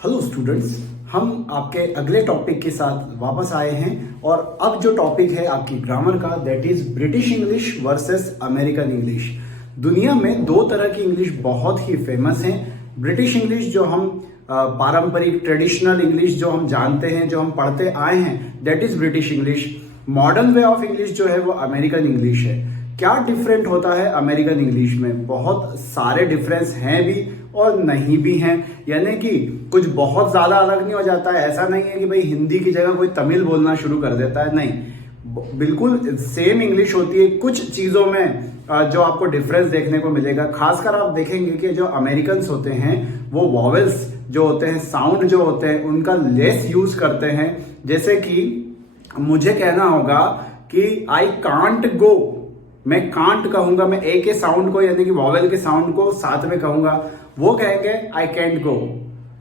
Hello students, हम आपके अगले टॉपिक के साथ वापस आए हैं और अब जो टॉपिक है आपकी ग्रामर का, that is British English versus American English. दुनिया में दो तरह की इंग्लिश बहुत ही फेमस हैं। ब्रिटिश इंग्लिश जो हम पारंपरिक ट्रेडिशनल इंग्लिश जो हम जानते हैं, जो हम पढ़ते आए हैं, that is British English. Modern way of English जो है वो अमेरिकन इंग्लिश है। क्या डिफरेंट होता है अमेरिकन इंग्लिश में? बहुत सारे डिफरेंस हैं भी और नहीं भी हैं, यानी कि कुछ बहुत ज्यादा अलग नहीं हो जाता है। ऐसा नहीं है कि भाई हिंदी की जगह कोई तमिल बोलना शुरू कर देता है, नहीं, बिल्कुल सेम इंग्लिश होती है। कुछ चीजों में जो आपको डिफरेंस देखने को मिलेगा, खासकर आप देखेंगे कि जो अमेरिकन होते हैं वो वॉवेल्स जो होते हैं, साउंड जो होते हैं, उनका लेस यूज करते हैं। जैसे कि मुझे कहना होगा कि आई कांट गो, मैं कांट कहूंगा, मैं ए के साउंड को यानी कि वॉवेल के साउंड को साथ में कहूंगा, वो कहेंगे I can't go,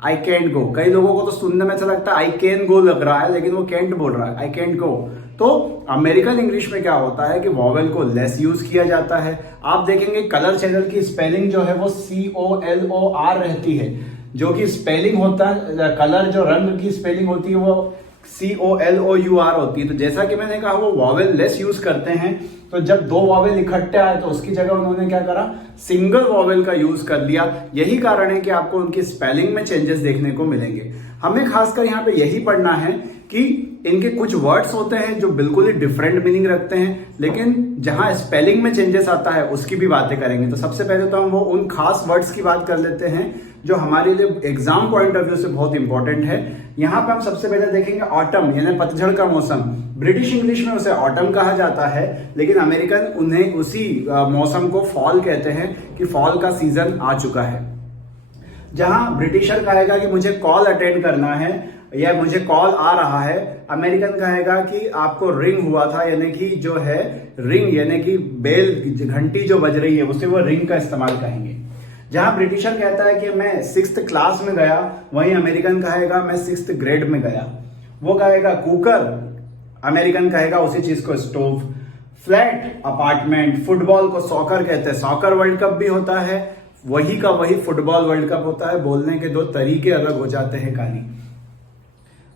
I can't go. कई लोगों को तो सुनने में अच्छा लगता है आई कैन गो लग रहा है, लेकिन वो कैंट बोल रहा है, आई कैंट गो। तो अमेरिकन इंग्लिश में क्या होता है कि वॉवेल को लेस यूज किया जाता है। आप देखेंगे कलर चैनल की स्पेलिंग जो है वो COLOR रहती है, जो कि स्पेलिंग होता है, कलर जो रंग की स्पेलिंग होती है वो COLOUR होती है। तो जैसा कि मैंने कहा वो वॉवेल लेस यूज करते हैं, तो जब दो वॉवेल इकट्ठे आए तो उसकी जगह उन्होंने क्या करा, सिंगल वॉवेल का यूज कर लिया। यही कारण है कि आपको उनकी स्पेलिंग में चेंजेस देखने को मिलेंगे। हमें खासकर यहाँ पे यही पढ़ना है कि इनके कुछ वर्ड्स होते हैं जो बिल्कुल ही डिफरेंट मीनिंग रखते हैं, लेकिन जहां स्पेलिंग में चेंजेस आता है उसकी भी बातें करेंगे। तो सबसे पहले तो हम वो उन खास वर्ड्स की बात कर लेते हैं जो हमारे लिए एग्जाम पॉइंट ऑफ व्यू से बहुत इंपॉर्टेंट है। यहाँ पे हम सबसे पहले देखेंगे ऑटम, यानी पतझड़ का मौसम। ब्रिटिश इंग्लिश में उसे ऑटम कहा जाता है, लेकिन अमेरिकन उन्हें उसी मौसम को फॉल कहते हैं कि फॉल का सीजन आ चुका है। जहां ब्रिटिशर कहेगा कि मुझे कॉल अटेंड करना है या मुझे कॉल आ रहा है, अमेरिकन कहेगा कि आपको रिंग हुआ था, यानी कि जो है रिंग यानी कि बेल, घंटी जो बज रही है उसे वो रिंग का इस्तेमाल कहेंगे। जहां ब्रिटिशर कहता है कि मैं 6th क्लास में गया, वहीं अमेरिकन कहेगा मैं 6th ग्रेड में गया। वो कहेगा कुकर, अमेरिकन कहेगा उसी चीज को स्टोव। फ्लैट अपार्टमेंट, फुटबॉल को सॉकर कहते हैं, सॉकर वर्ल्ड कप भी होता है, वही का वही फुटबॉल वर्ल्ड कप होता है। बोलने के दो तरीके अलग हो जाते हैं खाली।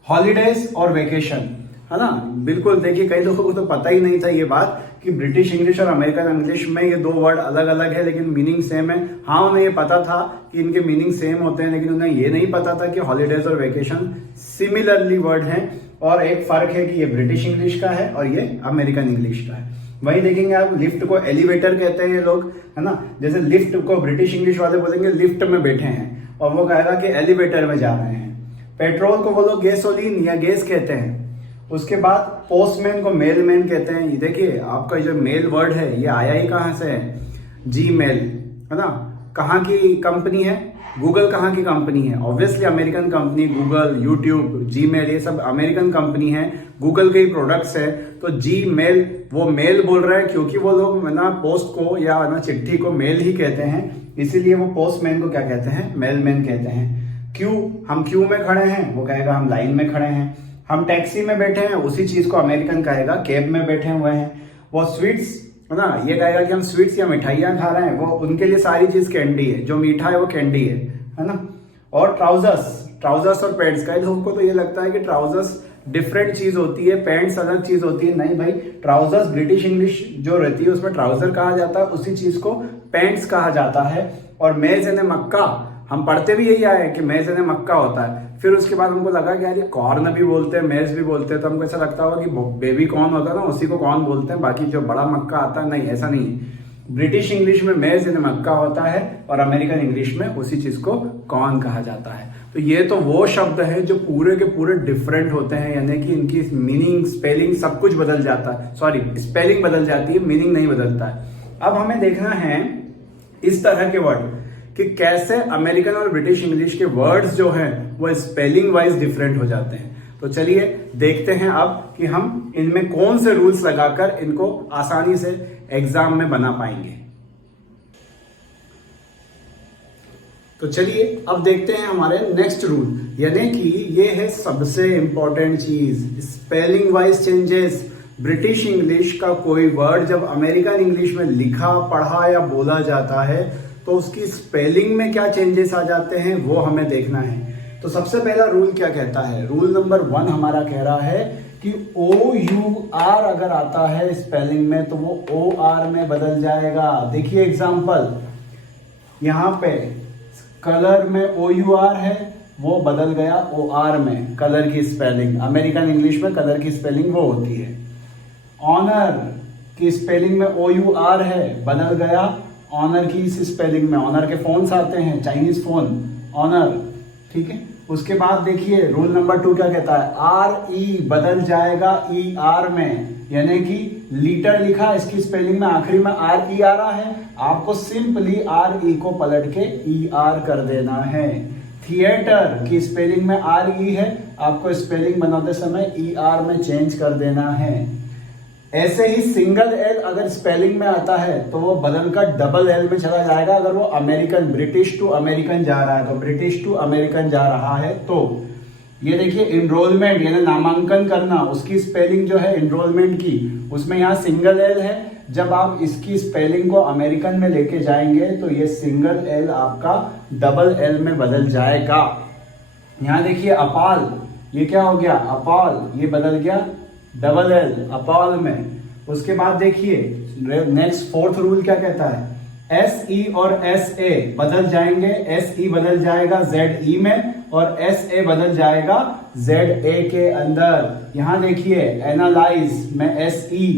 हॉलीडेज और वेकेशन, है ना, बिल्कुल। देखिए कई लोगों को तो पता ही नहीं था ये बात कि ब्रिटिश इंग्लिश और अमेरिकन इंग्लिश में ये दो वर्ड अलग अलग है लेकिन मीनिंग सेम है। हाँ, उन्हें ये पता था कि इनके मीनिंग सेम होते हैं, लेकिन उन्हें ये नहीं पता था कि हॉलीडेज और वेकेशन सिमिलरली वर्ड हैं और एक फर्क है कि ये ब्रिटिश इंग्लिश का है और ये अमेरिकन इंग्लिश का है। वही देखेंगे आप, लिफ्ट को एलिवेटर कहते हैं ये लोग, है ना। जैसे लिफ्ट को ब्रिटिश इंग्लिश वाले बोलेंगे लिफ्ट में बैठे हैं और वो कहेगा कि एलिवेटर में जा रहे हैं। पेट्रोल को वो लोग गैसोलीन या गैस कहते हैं। उसके बाद पोस्टमैन को मेलमैन कहते हैं। ये देखिए आपका जो मेल वर्ड है ये आया ही कहां से है, जीमेल, है ना। कहां की कंपनी है? गूगल कहां की कंपनी है? Obviously American company. Google, YouTube, Gmail, ये सब अमेरिकन कंपनी है, गूगल के ही प्रोडक्ट्स है। तो जीमेल, वो मेल बोल रहे हैं क्योंकि वो लोग ना पोस्ट को या ना चिट्ठी को मेल ही कहते हैं, इसीलिए वो पोस्टमैन को क्या कहते हैं, मेलमैन कहते हैं। क्यू, हम क्यू में खड़े हैं, वो कहेगा हम लाइन में खड़े हैं। हम टैक्सी में बैठे हैं, उसी चीज को अमेरिकन कहेगा कैब में बैठे हुए हैं। वो स्वीट्स, है ना, ये कहेगा कि हम स्वीट्स या मिठाइयां खा रहे हैं, वो उनके लिए सारी चीज कैंडी है, जो मीठा है वो कैंडी है ना। और ट्राउजर्स, ट्राउजर्स और पैंट्स, कई लोगों को तो ये लगता है कि ट्राउजर्स डिफरेंट चीज होती है, पैंट्स अलग चीज होती है। नहीं भाई, ट्राउजर्स ब्रिटिश इंग्लिश जो रहती है उसमें ट्राउजर कहा जाता है, उसी चीज को पैंट्स कहा जाता है। और मेज़ यानी मक्का, हम पढ़ते भी यही आए कि मेज़ यानी मक्का होता है। फिर उसके बाद हमको लगा कि यार ये कॉर्न भी बोलते हैं, मेज़ भी बोलते हैं, तो हमको ऐसा लगता होगा कि बेबी कॉर्न होता है ना, उसी को कॉर्न बोलते हैं, बाकी जो बड़ा मक्का आता है, नहीं, ऐसा नहीं है। ब्रिटिश इंग्लिश में मेज़ यानी मक्का होता है और अमेरिकन इंग्लिश में उसी चीज को कॉर्न कहा जाता है। तो ये तो वो शब्द है जो पूरे के पूरे डिफरेंट होते हैं, यानी कि इनकी मीनिंग, स्पेलिंग सब कुछ बदल जाता है। सॉरी, स्पेलिंग बदल जाती है, मीनिंग नहीं बदलता है। अब हमें देखना है इस तरह के वर्ड कि कैसे अमेरिकन और ब्रिटिश इंग्लिश के वर्ड्स जो हैं वो स्पेलिंग वाइज डिफरेंट हो जाते हैं। तो चलिए देखते हैं अब कि हम इनमें कौन से रूल्स लगाकर इनको आसानी से एग्जाम में बना पाएंगे। तो चलिए अब देखते हैं हमारे नेक्स्ट रूल, यानी कि ये है सबसे इंपॉर्टेंट चीज, spelling wise changes. British English का कोई वर्ड जब अमेरिकन इंग्लिश में लिखा, पढ़ा या बोला जाता है तो उसकी स्पेलिंग में क्या चेंजेस आ जाते हैं वो हमें देखना है। तो सबसे पहला रूल क्या कहता है? रूल नंबर 1 हमारा कह रहा है कि OUR अगर आता है स्पेलिंग में तो वो OR में बदल जाएगा। देखिए एग्जांपल, यहां पे कलर में OUR है, वो बदल गया OR में। कलर की स्पेलिंग अमेरिकन इंग्लिश में कलर की स्पेलिंग वो होती है। ऑनर की स्पेलिंग में OUR है, बदल गया ऑनर की इस स्पेलिंग में। ऑनर के फोन्स आते हैं, चाइनीज फोन, ऑनर, ठीक है। उसके बाद देखिए रूल नंबर 2 क्या कहता है? RE बदल जाएगा ER में, यानी कि लीटर लिखा, इसकी स्पेलिंग में आखिरी में RE आ रहा है, आपको सिंपली RE को पलट के ER कर देना है। थिएटर की स्पेलिंग में RE है, आपको स्पेलिंग बनाते समय ER में चेंज कर देना है। ऐसे ही सिंगल L अगर स्पेलिंग में आता है तो वो बदल कर डबल L में चला जाएगा। अगर वो अमेरिकन, ब्रिटिश टू अमेरिकन जा रहा है तो ब्रिटिश टू अमेरिकन जा रहा है। तो ये देखिए इनरोलमेंट यानी नामांकन करना, उसकी स्पेलिंग जो है इनरोलमेंट की, उसमें यहाँ सिंगल L है। जब आप इसकी स्पेलिंग को अमेरिकन में लेके जाएंगे तो ये सिंगल L आपका डबल L में बदल जाएगा। यहाँ देखिए अपाल, ये क्या हो गया? अपाल, ये बदल गया डबल L अपाल में। उसके बाद देखिए नेक्स्ट 4th रूल क्या कहता है? SE और SA बदल जाएंगे। SE बदल जाएगा ZE में और SA बदल जाएगा ZA के अंदर। यहां देखिए एनालाइज में SE,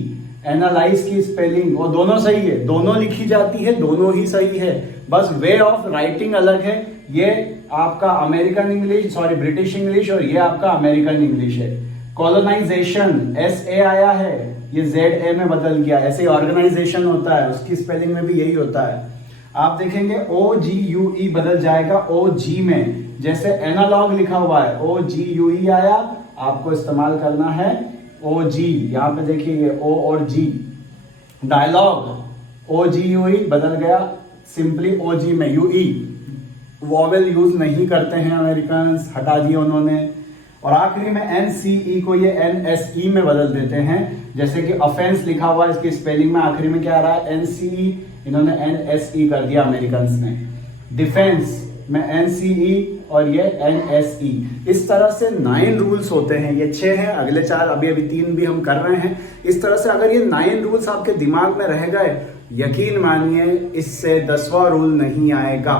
एनालाइज की स्पेलिंग वो दोनों सही है, दोनों लिखी जाती है, दोनों ही सही है, बस वे ऑफ राइटिंग अलग है। ये आपका American English, sorry British English, और ये आपका अमेरिकन इंग्लिश है। कॉलोनाइजेशन SA आया है, ये ZA में बदल गया। ऐसे ऑर्गेनाइजेशन होता है, उसकी स्पेलिंग में भी यही होता है। आप देखेंगे OGUE बदल जाएगा OG में। जैसे एनालॉग लिखा हुआ है, OGUE आया, आपको इस्तेमाल करना है OG। यहां पे देखिए ये O और G। डायलॉग OGUE बदल गया सिंपली OG में। UE वॉवेल यूज नहीं करते हैं अमेरिकन, हटा दिया उन्होंने। और आखिरी में NCE को ये NSE में बदल देते हैं। जैसे कि ऑफेंस लिखा हुआ है, इसकी स्पेलिंग में आखिरी में क्या आ रहा है? NCE, इन्होंने NSE कर दिया अमेरिकन ने। डिफेंस में NCE और ये NSE। इस तरह से 9 रूल्स होते हैं, ये 6 हैं, अगले 4 अभी 3 भी हम कर रहे हैं। इस तरह से अगर ये 9 रूल्स आपके दिमाग में रह गए, यकीन मानिए इससे 10वां रूल नहीं आएगा।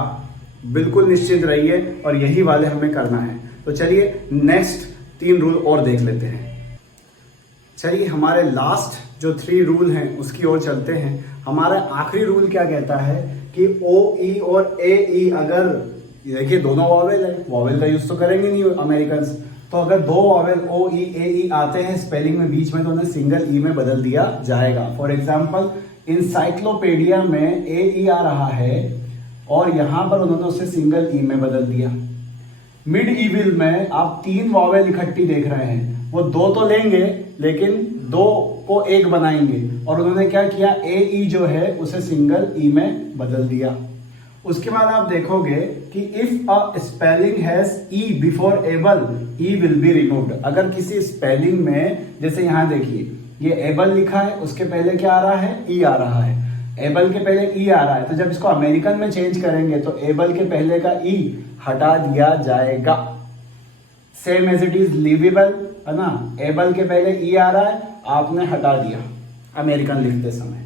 बिल्कुल निश्चित रहिए, और यही वाले हमें करना है। तो चलिए नेक्स्ट 3 रूल और देख लेते हैं। चलिए हमारे लास्ट जो 3 रूल हैं उसकी ओर चलते हैं। हमारा आखिरी रूल क्या कहता है कि OE और AE, अगर देखिए दोनों वॉवेल है, वॉवेल का यूज तो करेंगे नहीं अमेरिकन, तो अगर 2 वॉवेल OE AE आते हैं स्पेलिंग में बीच में तो उन्हें सिंगल E में बदल दिया जाएगा। फॉर एग्जाम्पल इंसाइक्लोपीडिया में AE आ रहा है और यहां पर उन्होंने उसे सिंगल E में बदल दिया। मिड इविल में आप 3 वॉवेल इकट्ठी देख रहे हैं, वो 2 तो लेंगे लेकिन 2 को 1 बनाएंगे, और उन्होंने क्या किया? AE जो है उसे सिंगल E में बदल दिया। उसके बाद आप देखोगे कि if a spelling has E before able, E will be removed. अगर किसी स्पेलिंग में, जैसे यहां देखिए ये एबल लिखा है, उसके पहले क्या आ रहा है? E आ रहा है। एबल के पहले E आ रहा है, तो जब इसको अमेरिकन में चेंज करेंगे तो एबल के पहले का E हटा दिया जाएगा। Same as it is livable, है ना? एबल के पहले E आ रहा है, आपने हटा दिया अमेरिकन लिखते समय।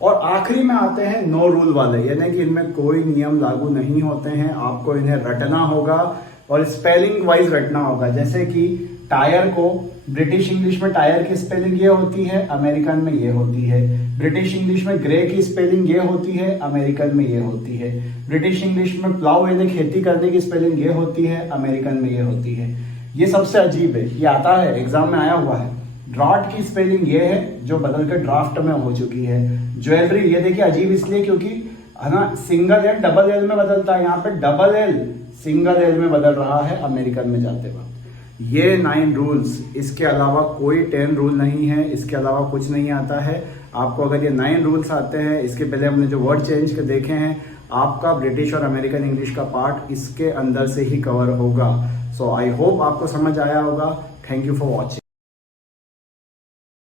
और आखिरी में आते हैं नो रूल वाले, यानी कि इनमें कोई नियम लागू नहीं होते हैं, आपको इन्हें रटना होगा और स्पेलिंग वाइज रटना होगा। जैसे कि टायर को ब्रिटिश इंग्लिश में टायर की स्पेलिंग ये होती है, अमेरिकन में ये होती है। ब्रिटिश इंग्लिश में ग्रे की स्पेलिंग ये होती है, अमेरिकन में ये होती है। ब्रिटिश इंग्लिश में प्लाउ यानी खेती करने की स्पेलिंग ये होती है, अमेरिकन में ये होती है। ये सबसे अजीब है, ये आता है एग्जाम में आया हुआ है। ड्राफ्ट की स्पेलिंग ये है जो बदल कर ड्राफ्ट में हो चुकी है। ज्वेलरी, ये देखिए अजीब इसलिए क्योंकि है ना, सिंगल एल डबल एल में बदलता है, यहाँ पे डबल एल सिंगल एल में बदल रहा है अमेरिकन में जाते वक्त। ये 9 रूल्स, इसके अलावा कोई 10 रूल नहीं है, इसके अलावा कुछ नहीं आता है। आपको अगर ये 9 रूल्स आते हैं, इसके पहले हमने जो वर्ड चेंज के देखे हैं, आपका ब्रिटिश और अमेरिकन इंग्लिश का पार्ट इसके अंदर से ही कवर होगा। सो आई होप आपको समझ आया होगा। Thank you for watching.